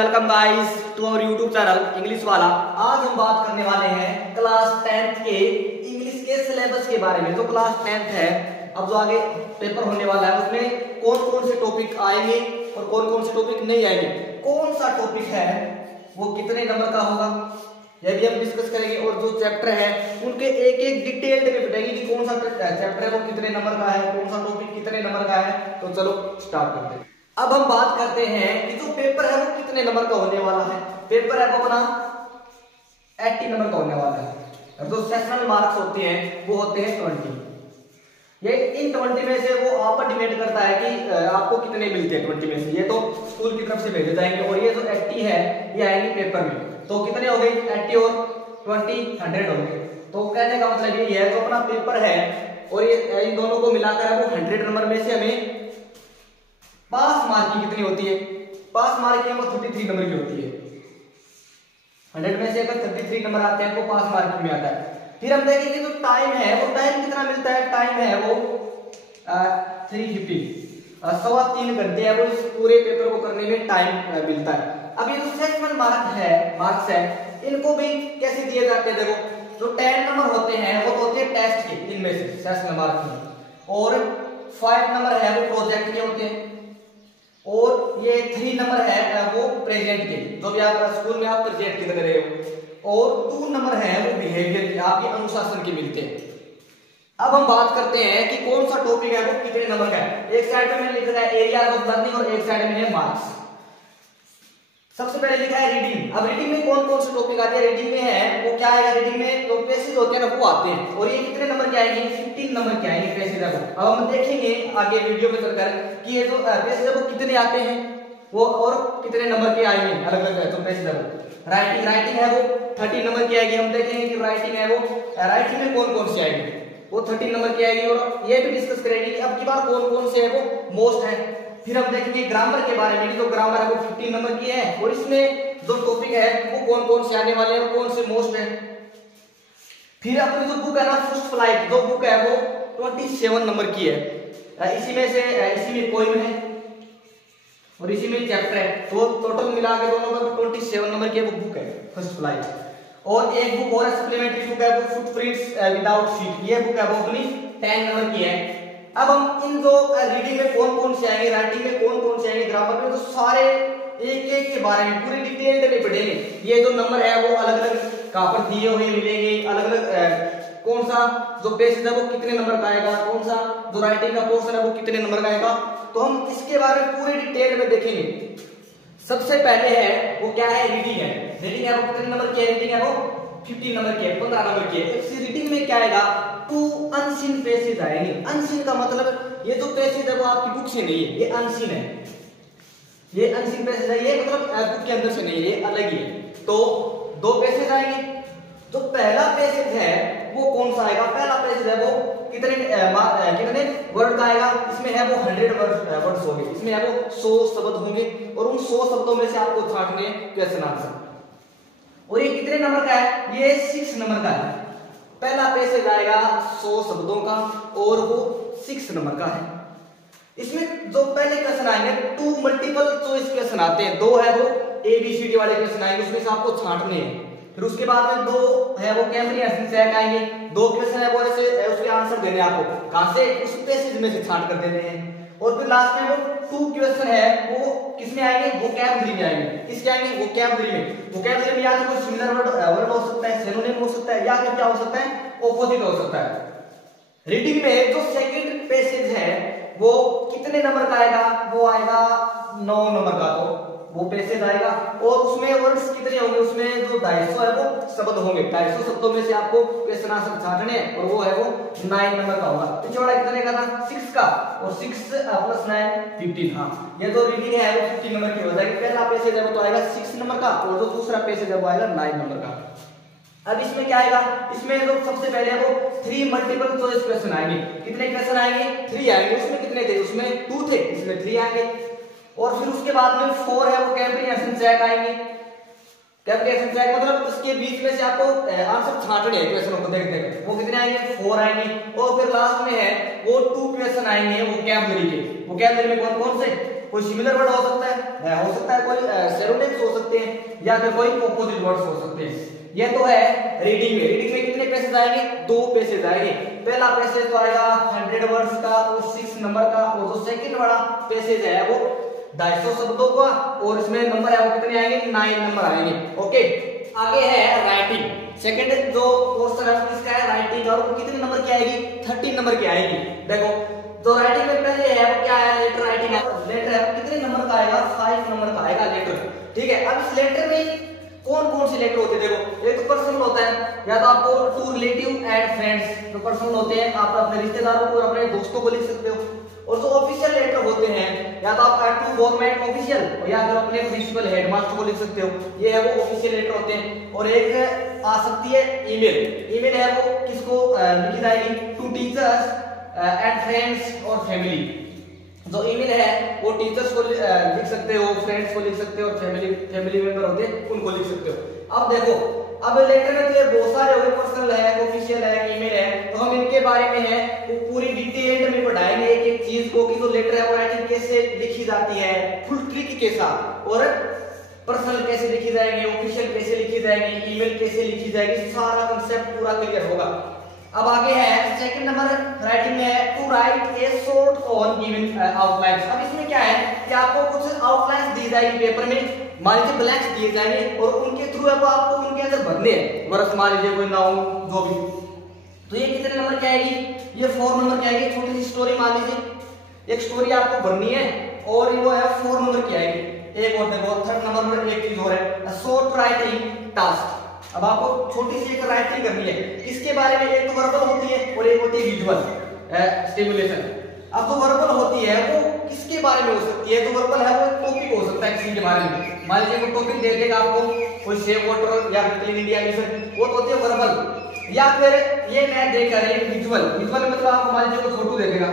Welcome guys to our YouTube channel English वाला। आज हम बात करने वाले हैं क्लास 10th के इंग्लिश के सिलेबस के बारे में। जो क्लास 10th है, अब जो आगे पेपर होने वाला है उसमें कौन कौन से टॉपिक आएंगे और कौन कौन से टॉपिक नहीं आएंगे, कौन सा टॉपिक है वो कितने नंबर का होगा, यह भी हम डिस्कस करेंगे। और जो चैप्टर है उनके एक एक डिटेल्ड में बताएंगे कि कौन सा चैप्टर है वो कितने नंबर का है, कौन सा टॉपिक कितने नंबर का है। तो चलो स्टार्ट करते हैं। अब हम बात करते हैं कि जो पेपर है वो कितने नंबर का होने वाला है। पेपर है वो अपना 80 नंबर का होने वाला है। जो सेशनल मार्क्स होते हैं वो होते हैं 20। ये इन 20 में से वो आप पर डिपेंड करता है कि आपको कितने मिलते हैं 20 में से। ये तो स्कूल की तरफ से भेजे जाएंगे और ये जो 80 है ये आएंगे पेपर में। तो कितने हो गए 80 और 20 100 हो गए। तो कहने का मतलब ये है जो अपना पेपर है और ये इन दोनों को मिलाकर वो 100 नंबर में से हमें पास मार्किंग कितनी होती है। पास मार्किंग वो 33 नंबर की होती है। 100 में से अगर 33 नंबर आते हैं तो पास मार्किंग में आता है। फिर हम देखेंगे जो टाइम है वो टाइम कितना मिलता है। टाइम है वो 350 3.25 घंटे है वो इस पूरे पेपर को करने में टाइम मिलता है। अब ये जो सेशनल मार्क्स है इनको भी कैसे दिए जाते हैं। देखो जो 10 नंबर होते हैं वो तो होते हैं टेस्ट के, इनमें से सेशनल मार्क्स में, और 5 नंबर है वो प्रोजेक्ट के होते हैं, और ये 3 नंबर है वो प्रेजेंट के, जो भी आप स्कूल में आप प्रेजेंट की तरह रहे हो, और 2 नंबर है वो बिहेवियर के, आपके अनुशासन के मिलते हैं। अब हम बात करते हैं कि कौन सा टॉपिक है वो कितने नंबर का है। एक साइड में मैंने लिखा है एरिया ऑफ लर्निंग और एक साइड में है मार्क्स। सबसे पहले लिखा है रीडिंग। अब रीडिंग में कौन कौन से टॉपिक आते हैं। रीडिंग में है वो क्या आएगा, रीडिंग में जो पेसेज होते हैं ना वो आते हैं, और ये कितने नंबर के आएंगे 15 नंबर के आएंगे पेसेज। अब हम देखेंगे आगे वीडियो में चलकर कि ये जो पेसेज है वो कितने आते हैं वो और कितने नंबर के आएंगे अलग अलग जो पेसेज है वो। राइटिंग है वो 30 नंबर की आएगी। हम देखेंगे कि राइटिंग है वो राइटिंग में कौन कौन सी आएगी, वो 30 नंबर की आएगी। और ये भी डिस्कस करेंगे कि अब की बार कौन कौन से है वो मोस्ट है। फिर हम देखेंगे ग्रामर के बारे में, जो ग्रामर है वो 15 नंबर की है, और इसमें जो टॉपिक है वो कौन कौन से आने वाले हैं, कौन से मोस्ट है। फिर अपनी जो बुक है ना फर्स्ट फ्लाइट, जो बुक है वो 27 नंबर की है। इसी में पोएम है और इसी में चैप्टर है, तो टोटल मिला के दोनों का 27 नंबर की वो बुक है फर्स्ट फ्लाइट। और एक बुक और सप्लीमेंट्री बुक है वो फुटप्रिंट्स विदाउट फीट, ये बुक है वो अपनी 10 नंबर की है। अब हम इन जो रीडिंग में कौन कौन से आएंगे, राइटिंग में कौन कौन से आएंगे, ग्रामर में, तो सारे एक एक के बारे में पूरी डिटेल्ड में पढ़ेंगे। ये जो नंबर है वो अलग अलग कहां पर दिए हुए मिलेंगे, अलग अलग कौन सा जो पेसेज है वो कितने नंबर का आएगा, कौन सा जो राइटिंग का पोर्शन है वो कितने नंबर का आएगा। तो हम इसके बारे में पूरी डिटेल में देखेंगे। सबसे पहले है वो क्या है, रीडिंग है। रीडिंग है वो कितने नंबर की है, रीडिंग है वो 15 नंबर की है, 15 नंबर की है। इस रीडिंग में क्या आएगा, 2 अनसीन पेसेज आएंगे। अनसीन का मतलब ये जो पेसेज है वो आपकी बुक से नहीं है, ये अनसीन है, ये अनसीन पेसेज है, ये मतलब बुक के अंदर से नहीं है, ये अलग ही है। तो 2 पेसेज आएंगे। जो पहला पेसेज है वो कौन सा आएगा, पहला पेसेज है वो कितने वर्ड का आएगा। इसमें है वो 100 वर्ड्स होंगे, इसमें है वो 100 शब्द होंगे, और उन 100 शब्दों में से आपको छांटने क्वेश्चन आंसर। और ये कितने नंबर का है, ये 6 नंबर का है। पहला पेसेज आएगा 100 शब्दों का और वो 6 नंबर का है। इसमें जो पहले क्वेश्चन आएंगे 2 मल्टीपल चॉइस क्वेश्चन आते हैं, 2 है वो ABCD वाले क्वेश्चन आएंगे, उसमें से आपको छांटने हैं। फिर उसके बाद में 2 है वो कैम्ब्रियन सेट आएंगे, 2 क्वेश्चन है वो ऐसे उसके आंसर देने आपको कहां से, उस पेसेज में से छांट कर देने हैं। और फिर लास्ट में वो 2 क्वेश्चन है वो किसमें आएंगे, वोकैबुलरी में आएंगे। किसके आएंगे, वोकैबुलरी में। वोकैबुलरी में या तो कोई सिमिलर वर्ड हो सकता है, सिनोनिम हो सकता है, या फिर क्या हो सकता है, ऑपोजिट हो सकता है। रीडिंग में जो सेकंड पेसेज है वो कितने नंबर का आएगा, वो आएगा 9 नंबर का। तो वो पेसेज आएगा और उसमें वर्ड्स कितने होंगे, उसमें जो 250 है वो शब्द होंगे। 250 शब्दों में से आपको क्वेश्चन आंसर छांटने हैं, और वो है वो 9 नंबर का होगा। पीछे वाला कितने का था, 6 का, और 6 + 9 15। हाँ, ये जो रीडिंग है वो 15 नंबर की हो जाएगी। पहला पेसेज है वो तो आएगा 6 नंबर का, और जो दूसरा पेसेज है वो आएगा 9 नंबर का। अब इसमें क्या आएगा, इसमें जो सबसे पहले वो 3 मल्टीपल चॉइस क्वेश्चन आएंगे। कितने क्वेश्चन आएंगे, 3 आएंगे। उसमें कितने थे, उसमें 2 थे, इसमें 3 आएंगे। और फिर उसके बाद में 4 है वो कैम्ब्रियन सेट आएंगे। कैम्ब्रियन सेट मतलब इसके बीच में से आपको आंसर छांटने हैं क्वेश्चनों को देख देख। वो कितने आएंगे, 4 आएंगे। और फिर लास्ट में है वो 2 क्वेश्चन आएंगे वोकैबुलरी के। वोकैबुलरी में कौन कौन से, कोई सिमिलर वर्ड हो सकता है कोई सेरोनिम्स हो सकते हैं, या फिर कोई ऑपोजिट वर्ड्स हो सकते हैं। ये तो है रीडिंग में। रीडिंग में कितने पैसेज आएंगे? 2 पैसेज आएंगे। पहला पैसेज तो आएगा 100 वर्ड्स का और 6 नंबर का, और जो सेकंड वाला पैसेज है वो 250 शब्दों का, और इसमें नंबर है वो कितने आएंगे? 9 नंबर आएंगे। ओके, आगे है राइटिंग। सेकंड जो पोर्शन है इसका है राइटिंग, और वो कितने नंबर की आएगी? 30 नंबर की आएगी। देखो जो राइटिंग में पहले है वो क्या है? लेटर राइटिंग है। लेटर है कितने नंबर का आएगा? 5 नंबर का आएगा लेटर। ठीक है, अब इस लेटर में कौन कौन से लेटर होते हैं? देखो एक तो पर्सनल होता है, या तो आपको टू रिलेटिव एंड फ्रेंड्स जो पर्सनल होते हैं, आप अपने रिश्तेदारों को और अपने दोस्तों को लिख सकते हो। और जो ऑफिशियल लेटर होते हैं, या तो आप टू गवर्नमेंट ऑफिशियल, या फिर अपने प्रिंसिपल हेडमास्टर को लिख सकते हो, ये है वो ऑफिशियल लेटर होते हैं। और एक आ सकती है ईमेल। ईमेल है वो किसको लिखी जाएगी? टू टीचर्स एंड फ्रेंड्स और फैमिली। जो ईमेल है वो टीचर्स को लिख सकते हो, फ्रेंड्स को लिख सकते हो, और फैमिली मेंबर होते हैं उनको लिख सकते हो। अब देखो, अब लेटर में तो ये बहुत सारे हो गए, पर्सनल है, ऑफिशियल है, ईमेल है, तो हम इनके बारे में है वो पूरी डिटेल में पढ़ाएंगे एक एक चीज को, कि जो लेटर है वो राइटिंग कैसे लिखी जाती है फुल ट्रिक के साथ, और पर्सनल कैसे लिखी जाएंगे, ऑफिशियल कैसे लिखी जाएंगी, ईमेल कैसे लिखी जाएगी, सारा कांसेप्ट पूरा क्लियर होगा। अब आगे है सेकंड नंबर राइटिंग में है to write a short on given outlines. अब इसमें क्या है कि आपको कुछ आउटलाइंस दी जाएगी पेपर में, मान लीजिए ब्लैंक्स दिए जाएंगे, और उनके थ्रू आपको उनके अंदर भरने हैं वर्ड्स, मान लीजिए कोई नाउन जो भी। तो ये कितने नंबर की आएगी? ये 4 नंबर की आएगी। छोटी सी स्टोरी मान लीजिए, एक स्टोरी आपको भरनी है, और वो है 4 नंबर की आएगी। एक और देखो थर्ड नंबर पर एक चीज और है, शॉर्ट राइटिंग टास्क। अब आपको छोटी सी एक राइटिंग करनी है, इसके बारे में एक तो वर्बल होती है और एक होती है विजुअल स्टिमुलेशन। अब जो वर्बल होती है वो किसके बारे में हो सकती है? जो वर्बल है वो एक टॉपिक हो सकता है किसी के बारे में। मान लीजिए कोई टॉपिक दे देगा आपको, कोई सेव वाटर या क्लीन इंडिया मिशन, वो तो होती है वर्बल। या फिर ये मैं देकर विजुअल। विजुअल मतलब आपको मान लीजिए कोई फोटो दे देगा,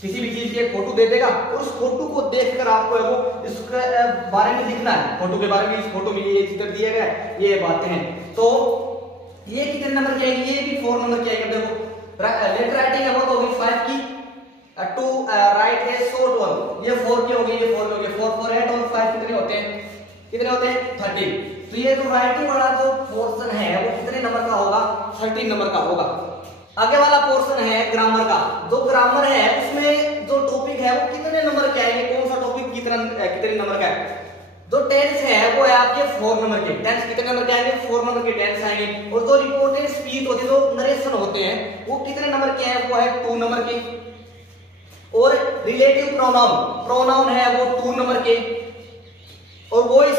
किसी भी चीज की एक फोटो दे देगा, और उस फोटो को देखकर आपको वो इसके बारे में लिखना है, फोटो के बारे में, इस फोटो में ये चित्र दिया गया है, ये बातें हैं। तो ये कितने नंबर की आएगी? ये भी 4 नंबर की आएगी। देखो लेटर राइटिंग है वो तो होगी 5 की, to write a short one, ये 4 की होगी, ये 4 की होगी। 4 4 8 और 5 कितने होते हैं? कितने होते हैं? 13। तो ये जो राइटिंग वाला जो पोर्शन है वो कितने नंबर का होगा? 13 नंबर का होगा। आगे वाला पोर्शन है ग्रामर का। जो ग्रामर है उसमें जो टॉपिक है वो कितने नंबर के आएंगे? कौन सा टॉपिक कितने नंबर का है? जो टेंस है वो है आपके 4 नंबर के। टेंस कितने नंबर के आएंगे? 4 नंबर के टेंस आएंगे। और जो रिपोर्टेड स्पीच होती है, जो नरेशन होते हैं, वो कितने नंबर के हैं? वो है 2 नंबर के। और रिलेटिव प्रोनाउन है वो 2 नंबर के। और वॉइस,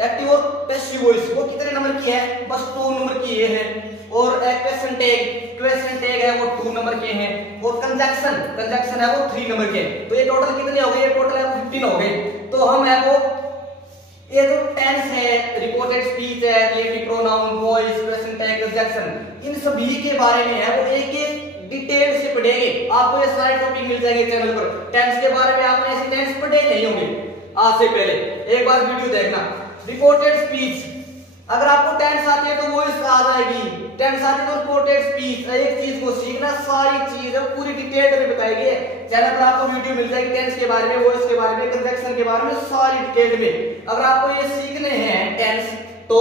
एक्टिव और पैसिव वॉइस, वो कितने नंबर की है? बस 2 नंबर की ये है। और क्वेश्चन टैग है वो 2 नंबर के हैं। और कंजक्शन है वो 3 नंबर के। तो ये टोटल कितने हो गए? ये टोटल है 15 हो गए। तो हम है वो ये जो टेंस है, रिपोर्टेड स्पीच है, relative pronoun, voice, question tag, conjunction, इन सभी के बारे में है वो एक एक डिटेल से पढ़ेंगे। आपको ये सारे टॉपिक मिल जाएंगे चैनल पर। टेंस के बारे में आपने ऐसे टेंस पढ़े नहीं होंगे आज से पहले, एक बार वीडियो देखना। रिपोर्टेड स्पीच, अगर आपको टेंस आती है तो वॉइस आ जाएगी, टेंस आती है तो रिपोर्टेड स्पीच। एक चीज को सीखना, सारी चीज पूरी डिटेल में बताएगी। चैनल पर आपको वीडियो मिल जाएगी टेंस के बारे में, वॉइस के बारे में, कंजक्शन के बारे में, सारी डिटेल में। अगर आपको ये सीखने हैं टेंस तो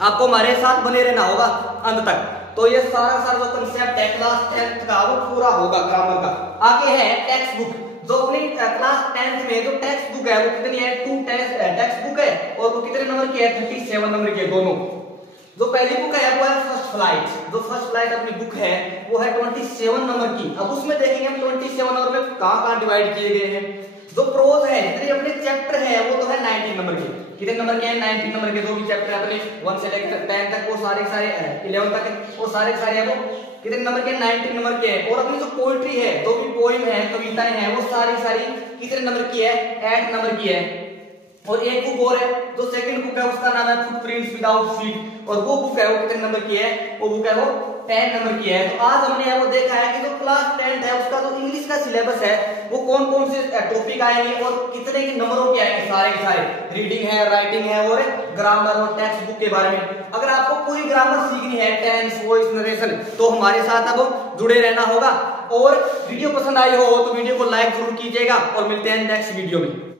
आपको हमारे साथ बने रहना होगा अंत तक। तो ये सारा जो कंसेप्ट है क्लास 10th का वो पूरा होगा ग्रामर का। आगे है टेक्स्ट बुक। जो अपनी क्लास 10th में जो टेक्स्ट बुक है वो कितनी है? 2 टेक्स्ट बुक है, और वो कितने नंबर की है? 37 नंबर की है दोनों। जो पहली बुक है वो है फर्स्ट फ्लाइट। जो फर्स्ट फ्लाइट अपनी बुक है वो है 27 नंबर की। अब उसमें देखेंगे हम 27 नंबर में कहां डिवाइड किए गए हैं। जो प्रोज है, जितने अपने चैप्टर है वो तो है 19 नंबर के। कितने नंबर के हैं? 19 नंबर के। जो भी चैप्टर है अपने 1 से लेकर 10 तक, वो सारे 11 तक है, वो सारे है वो कितने नंबर के? 19 नंबर के हैं। और अपनी जो पोइट्री है, जो भी पोइम है, कविताएं हैं, वो सारी कितने नंबर की है? 8 नंबर की है। और एक बुक और है, जो सेकंड बुक है उसका नाम है फुटप्रिंट्स विदाउट फीट, और वो बुक है वो कितने नंबर की है? वो बुक है वो 10 नंबर की है। तो आज हमने वो देखा है कि जो क्लास 10 है उसका जो इंग्लिश का सिलेबस है वो कौन कौन से टॉपिक आएंगे और कितने के नंबरों के आएंगे, सारे के सारे। रीडिंग है, राइटिंग है और ग्रामर और टेक्स्ट बुक के बारे में। अगर आपको पूरी ग्रामर सीखनी है, टेंस, वॉइस, नरेशन, तो हमारे साथ अब जुड़े रहना होगा। और वीडियो पसंद आई हो तो वीडियो को लाइक जरूर कीजिएगा और मिलते हैं नेक्स्ट वीडियो में।